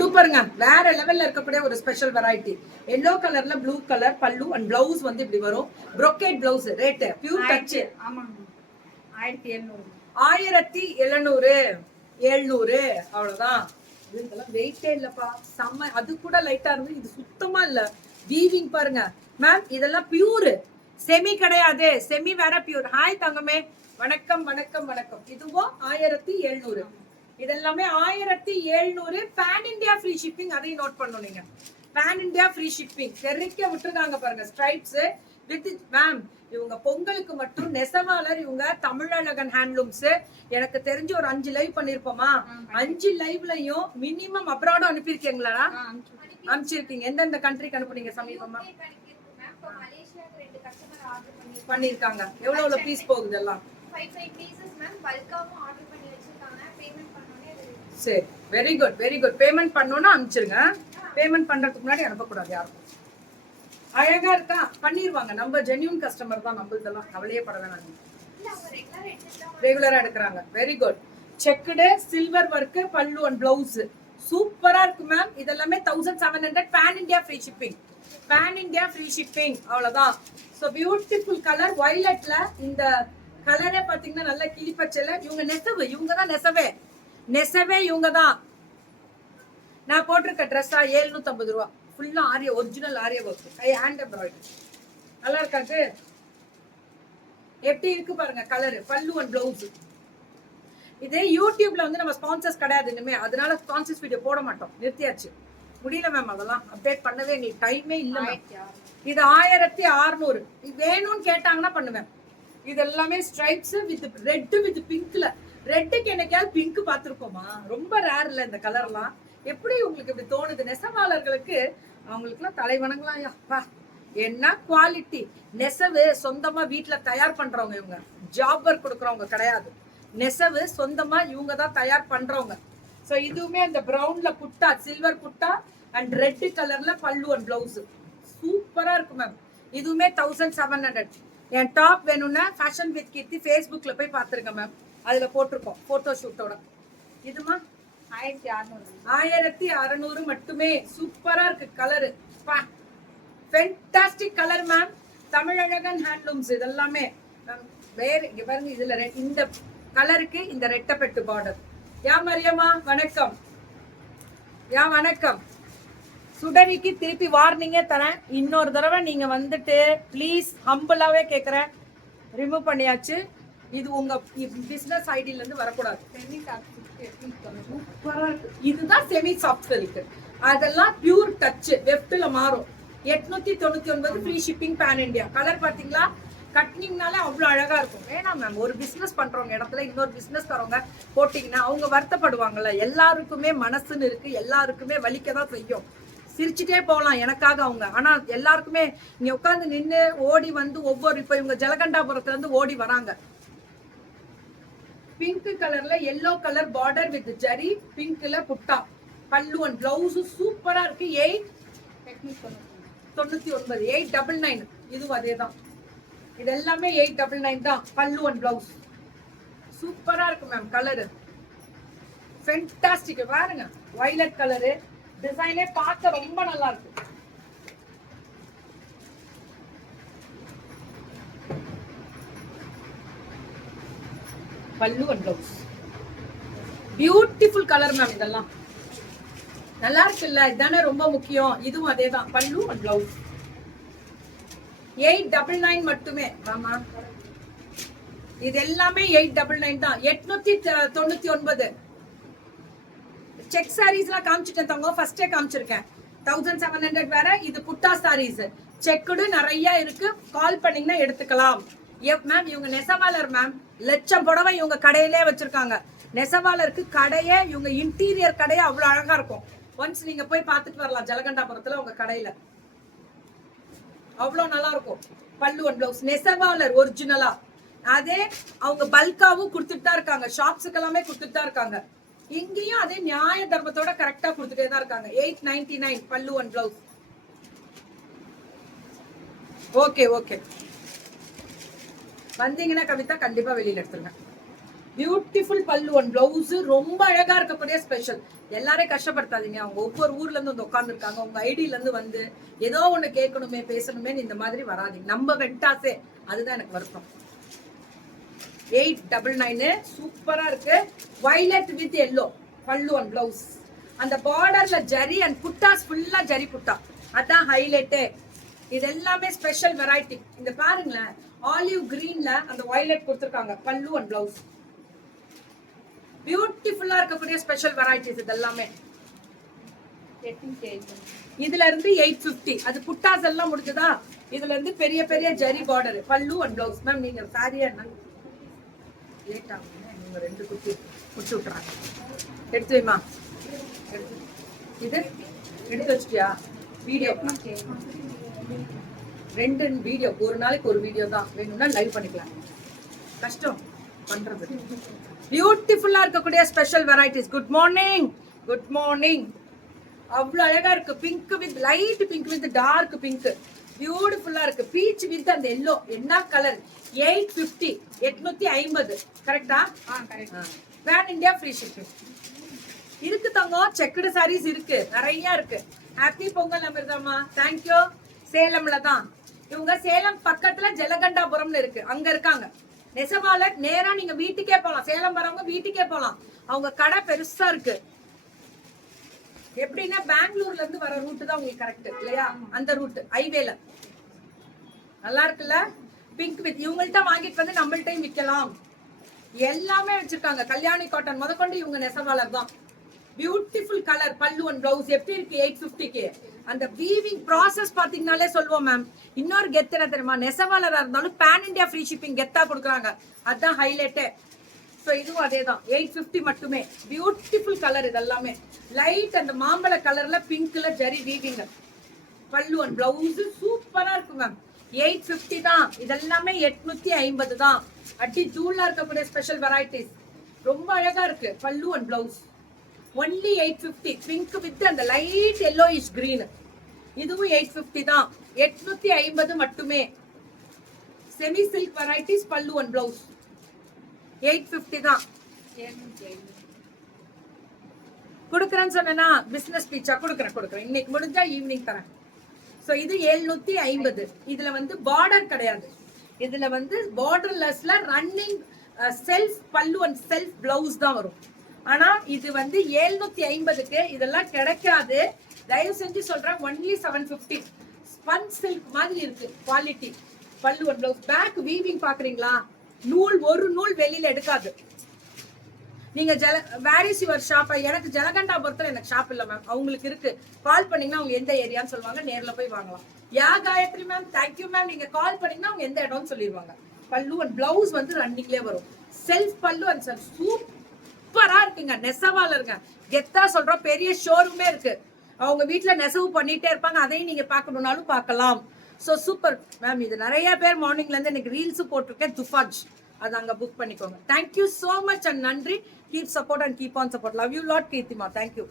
டூப்பருங்க. வேற லெவல்ல இருக்கக்கூடிய ஒரு ஸ்பெஷல் வெரைட்டி. எல்லோ கலர்ல ப்ளூ கலர் பல்லு அண்ட் பிளவுஸ் வந்து இப்படி வரும். brocade blouse rate pure touch. ஆமாங்க. 1700. 1700 அவ்வளவுதான். இதெல்லாம் வெயிட்டே இல்லப்பா. செம்ம. அது கூட லைட்டா இருந்து இது சுத்தமா இல்ல. வீவிங் பாருங்க மேம். இதெல்லாம் பியூர். செமி கிடையாது. செமி வேற பியூர். ஹாய் தங்கமே. வணக்கம் வணக்கம் வணக்கம். இதுவும் 1700. இதெல்லாமே 1700. Pan India free shipping. அதையும் நோட் பண்ணணும் நீங்க. Pan India free shipping. தெறிக்க விட்டுருக்காங்க பாருங்க ஸ்ட்ரைப்ஸ் வித் மேம். இவங்க பொங்கலுக்கு மட்டும் நெசவாளர். இவங்க தமிழழகன் ஹேண்ட்லூம்ஸ். எனக்கு தெரிஞ்சு ஒரு 5 லைவ் பண்ணிருப்போமா. 5 லைவ்லயும் மினிமம் அப்ராடும் அனுப்பியிருக்கீங்களா? அனுப்பிச்சிருக்கீங்க. எந்தெந்த கண்ட்ரிக்கு அனுப்புனீங்க சமீபமா? பண்ணிருக்காங்க. எவ்வளவு பீஸ் போகுது எல்லாம்? 5 பீசஸ் மேம். பல்காவும் ஆர்டர் பண்ணி வச்சிருக்காங்க. பேமெண்ட் பண்ணோனே சரி. Very good very good. Payment பண்ணோம்னா அனுப்பிச்சிருங்க. பேமெண்ட் பண்றதுக்கு முன்னாடி அனுப்பக்கூடாது யாருக்கும். அழகா இருக்கா? பண்ணிருவாங்க. நம்ம ஜென்யூன் கஸ்டமர் தான். நம்ம இதெல்லாம் கவலையே பட வேணாம். ரெகுலரா எடுக்கிறாங்க. Very good. Checked silver work pallu and blouse சூப்பரா இருக்கு மேம். இதெல்லாமே 1700. Pan India free shipping. Pan India free shipping. அவ்வளவுதான். சோ பியூட்டிஃபுல் கலர் வயலட்ல. இந்த கலரே பாத்தீங்கன்னா நல்ல கிளிப்பச்சைல. இவங்க நெசவு. இவங்க தான் நெசவே. நெசவே இவங்க தான். நான் போட்டிருக்க ட்ரெஸ்ஸா 750 ரூபா. ஃபுல்லா ஆரிய ஒரிஜினல் ஆரிய ஒர்க். Hand embroidery. நல்லா இருக்காது? எப்படி இருக்கு பாருங்க கலர். பல்லு அண்ட் பிளவுஸ். இதே யூடியூப்ல வந்து நம்ம ஸ்பான்சர்ஸ் கிடையாது இனிமே. அதனால ஸ்பான்சர்ஸ் வீடியோ போட மாட்டோம். நிறுத்தியாச்சு. முடியல மேம். அதெல்லாம் அப்டேட் பண்ணவே எங்களுக்கு டைமே இல்ல. இது 1600. இது வேணும்னு கேட்டாங்கன்னா பண்ணுவேன். இது எல்லாமே ஸ்ட்ரைப்ஸ் வித் ரெட் வித் பிங்க்ல. ரெட்டுக்கு என்னைக்காவது பிங்க் பார்த்திருக்கோமா? ரொம்ப ரேர் இல்ல இந்த கலர்லாம். எப்படி உங்களுக்கு இப்படி தோணுது? நெசவாளர்களுக்கு அவங்களுக்குலாம் தலைவணங்கலாம். அப்பா என்ன குவாலிட்டி. நெசவு சொந்தமா வீட்டுல தயார் பண்றவங்க இவங்க. ஜாப் ஒர்க் கொடுக்கறவங்க கிடையாது. நெசவு சொந்தமா இவங்க தான் தயார் பண்றவங்க. சோ இதுவுமே அந்த பிரவுன்ல புட்டா சில்வர் புட்டா அண்ட் ரெட் கலர்ல பல்லு அண்ட் பிளவுஸ் சூப்பரா இருக்கு மேம். இதுவுமே 1700. என் டாப் வேணும்னா ஃபேஷன் வித் கீர்த்தி ஃபேஸ்புக்ல போய் பாத்துருங்க மேம். அதுல போட்டிருக்கோம் போட்டோ ஷூட்டோட. இதுமா 1600 மட்டுமே. சூப்பரா இருக்கு colour. Fantastic colour ma'am. Tamizhazhagan handlooms இதெல்லாமே வேற. இங்க பாருங்க இதுல இந்த கலருக்கு இந்த ரெட்டப்பெட்டு பார்டர். யா மரியம்மா வணக்கம். யா வணக்கம். சுடரிக்கு திருப்பி வார்னிங்கே தரேன். இன்னொரு தடவை நீங்க வந்துட்டு ப்ளீஸ் ஹம்பிளாவே கேக்குறேன். ரிமூவ் பண்ணியாச்சு. இது உங்க பிசினஸ் ஐடியில இருந்து வரக்கூடாது. இதுதான் செமி சாஃப்ட் சில்க். அதெல்லாம் பியூர் டச். வெஃப்ட்ல மாறும். 899 free shipping pan India. Colour பாத்தீங்களா? கட்டினீங்கனாலே அவ்வளவு அழகா இருக்கும். வேணாம் மேம். ஒரு பிசினஸ் பண்றவங்க இடத்துல இன்னொரு பிசினஸ் தரவங்க போட்டீங்கன்னா அவங்க வருத்தப்படுவாங்கல்ல. எல்லாருக்குமே மனசுன்னு இருக்கு. எல்லாருக்குமே வலிக்கதான் செய்யும். சிரிச்சுட்டே போகலாம் எனக்காக அவங்க. ஆனா எல்லாருக்குமே இங்க உட்காந்து நின்று ஓடி வந்து ஒவ்வொரு இப்ப இவங்க ஜலகண்டாபுரத்துல இருந்து ஓடி வராங்க. பிங்க் கலர்ல yellow colour border with zari. பிங்க்ல புட்டா பல்லு அண்ட் பிளவுஸ் சூப்பரா இருக்கு. 899. 899. இதுவும் அதேதான். இது எல்லாமே 899 தான். பல்லு அண்ட் பிளவுஸ் சூப்பரா இருக்கு மேம். Colour fantastic. பாருங்க வயலட் கலரு. டிசைனே பார்க்க ரொம்ப நல்லா இருக்கு. பல்லு and blouse beautiful colour ma'am. இதெல்லாம் நல்லா இருக்குல்ல? இதுதானே ரொம்ப முக்கியம். இதுவும் அதேதான். பல்லு அண்ட் பிளவுஸ் 899 மட்டுமே. ஆமா இது எல்லாமே 899 தான். 899. செக் சாரீஸ் எல்லாம் காமிச்சிட்டேன் தங்க. ஃபர்ஸ்டே காமிச்சிருக்கேன். 1700 வேற. இது புட்டா சாரீஸ். செக்குடு நிறைய இருக்கு. கால் பண்ணீங்கன்னா எடுத்துக்கலாம். மேம் இவங்க நெசவாளர் மேம். லட்சம் புடவை இவங்க கடையிலே வச்சிருக்காங்க. நெசவாளருக்கு கடையே இவங்க இன்டீரியர் கடையே அவ்வளவு அழகா இருக்கும். ஒன்ஸ் நீங்க போய் பார்த்துட்டு வரலாம் ஜலகண்டாபுரத்துல உங்க கடையில. அவ்வளவு நல்லா இருக்கும். பல்லு அண்ட் பிளவுஸ் நெசவாளர் ஒரிஜினலா. அதே அவங்க பல்காவும் கொடுத்துட்டு தான் இருக்காங்க. ஷாப்ஸுக்கு எல்லாமே கொடுத்துட்டு தான் இருக்காங்க. இங்கேயும் அதே நியாய தர்மத்தோட கரெக்டா கொடுத்துட்டே தான் இருக்காங்க. 899 பல்லு அண்ட் பிளவுஸ். Okay okay. வந்தீங்கன்னா கவிதா கண்டிப்பா வெளியில எடுத்துருங்க. பியூட்டிஃபுல் பல்லு ஒன் பிளவுஸ் ரொம்ப அழகா இருக்கக்கூடிய ஸ்பெஷல். எல்லாரையும் கஷ்டப்படுத்தாதீங்க. அவங்க ஒவ்வொரு ஊர்ல இருந்து வந்து உட்காந்துருக்காங்க. உங்க ஐடியில இருந்து வந்து ஏதோ ஒண்ணு கேட்கணுமே பேசணுமே இந்த மாதிரி வராதீங்க. நம்ம வெட்டாசே அதுதான் எனக்கு வருத்தம். 899 சூப்பரா இருக்கு. வயலட் வித் எல்லோ பல்லு ஒன் பிளவுஸ். அந்த பார்டர்ல ஜரி அண்ட் புட்டாஸ் ஃபுல்லா ஜரி புட்டா, அதான் ஹைலைட். இது எல்லாமே ஸ்பெஷல் வெரைட்டி. இந்த பாருங்களேன், ஆலிவ் கிரீன்ல அந்த வயலட் கொடுத்துருக்காங்க பல்லு அண்ட் பிளவுஸ். பியூட்டிஃபுல்லா இருக்கக்கூடிய ஸ்பெஷல் வெரைட்டிஸ் இது எல்லாமே. இதுல இருந்து 850. அது புட்டாஸ் எல்லாம் முடிஞ்சதா? இதுல இருந்து பெரிய பெரிய ஜரி பார்டர் பல்லு அண்ட் பிளவுஸ். மேம் நீங்க சாரியா என்ன லேட் ஆகும், நீங்க 2 குட்டி முடிச்சு விட்டுறாங்க. எடுத்து வைமா. இது எடுத்து வச்சிட்டியா? வீடியோ 2 வீடியோ, ஒரு நாளைக்கு ஒரு வீடியோ தான். வேணும்னா லைவ் பண்ணிக்கலாம். கஷ்டம் பண்றது. பியூட்டிஃபுல்லா இருக்கக்கூடிய special varieties. Good morning, good morning. அவ்வளவு அழகா இருக்கு. Pink with light pink with dark pink. பியூட்டிஃபுல்லா இருக்கு. பீச் வித் அந்த எல்லோ. என்ன கலர்? 850. 850 கரெக்டா? Correct. Pan India free shipping இருக்கு தங்கம். செக்குடு சாரீஸ் இருக்கு, நிறைய இருக்கு. ஹாப்பி பொங்கல் அமிர்தமா. தேங்க்யூ. சேலம்ல தான் இவங்க. சேலம் பக்கத்துல ஜலகண்டாபுரம்னு இருக்கு, அங்க இருக்காங்க. நெசவால நேரா நீங்க வீட்டுக்கே போலாம். சேலம் வரவங்க வீட்டுக்கே போலாம். அவங்க கடை பெருசா இருக்கு. எப்படின்னா பெங்களூர்ல இருந்து வர ரூட் தான் உங்களுக்கு கரெக்ட் இல்லையா? அந்த ரூட் ஹைவேல. நல்லா இருக்குல்ல? பிங்க் வித் இவங்கள்ட்ட வாங்கிட்டு வந்து நம்மள்ட்டையும் விற்கலாம். எல்லாமே வச்சிருக்காங்க. கல்யாணி காட்டன் முதற்கொண்டு இவங்க நெசவாளர் தான். பியூட்டிஃபுல் கலர் பல்லு அண்ட் பிளவுஸ். எப்படி இருக்கு? 850க்கு. அந்த வீவிங் ப்ராசஸ் பாத்தீங்கன்னாலே சொல்லுவோம் மேம். இன்னொரு கெத்து என்ன தெரியுமா? நெசவாளரா இருந்தாலும் பேன் இந்தியா ஃப்ரீ ஷிப்பிங் கெத்தா கொடுக்குறாங்க. அதுதான் ஹைலைட்டே. ஸோ இதுவும் அதே தான். 850 மட்டுமே. பியூட்டிஃபுல் கலர் இதெல்லாமே. லைட் அந்த மாம்பழ கலர்ல பிங்க்ல ஜரி வீவிங் பல்லு அண்ட் பிளவுஸ் சூப்பரா இருக்கு மேம். 850 தான். இதெல்லாமே 850 தான். அட்டி ஜூல்ல இருக்கக்கூடிய ஸ்பெஷல் வெரைட்டிஸ். ரொம்ப அழகா இருக்கு பல்லு and blouse. Only 850. Pink with அந்த லைட் எல்லோயிஷ் கிரீன். இதுவும் 850 தான். 850 மட்டுமே. செமி சில்க் வெரைட்டிஸ் பல்லு அண்ட் பிளவுஸ் 850 தான். கொடுக்குறேன்னு சொன்னா பிசினஸ் பீச்சா கொடுக்குறேன். இன்னைக்கு முடிஞ்சா ஈவினிங் தரேன். ஸோ இது 750. இதுல வந்து பார்டர் கிடையாது. இதுல வந்து பார்டர்லெஸ்ல ரன்னிங் செல்ஃப் பல்லு அண்ட் செல்ஃப் பிளவுஸ் தான் வரும். ஆனா இது வந்து 750க்கு இதெல்லாம் கிடைக்காது. தயவு செஞ்சு சொல்றேன். ஒன்லி 750. ஸ்பன் சில்க் மாதிரி இருக்கு குவாலிட்டி பல்லு அண்ட் பிளவுஸ். பேக் வீவிங் பாக்குறீங்களா? நூல் ஒரு நூல் வெளியில எடுக்காது. நீங்க வேர் இஸ் யுவர் ஷாப்? எனக்கு ஜலகண்டாபுரத்துல எனக்கு ஷாப் இல்ல மேம். அவங்களுக்கு இருக்கு. கால் பண்ணீங்கன்னா அவங்க எந்த ஏரியான்னு சொல்லுவாங்க. நேர்ல போய் வாங்கலாம். யா காயத்ரி மேம், தேங்க்யூ மேம். நீங்க கால் பண்ணீங்கன்னா அவங்க எந்த இடம்னு சொல்லிடுவாங்க. பல்லு அண்ட் பிளவுஸ் வந்து ரன்னிங்லேயே வரும். செல்ஃப் பல்லு அண்ட் செல்ஃப் சூப்பரா இருக்குங்க. நெசவாளருங்க கெத்தா சொல்றோம். பெரிய ஷோரூமே இருக்கு. அவங்க வீட்டுல நெசவு பண்ணிட்டே இருப்பாங்க. அதையும் நீங்க பார்க்கணும்னாலும் பார்க்கலாம். So super ma'am. இது நிறைய பேர் மார்னிங்ல இருந்து எனக்கு ரீல்ஸ் போட்டிருக்கேன். துஃபாஜ் அது அங்க புக் பண்ணிக்கோங்க. தேங்க்யூ சோ மச் அண்ட் நன்றி. Keep support and keep on support. Love you lot கீர்த்திமா. தேங்க்யூ.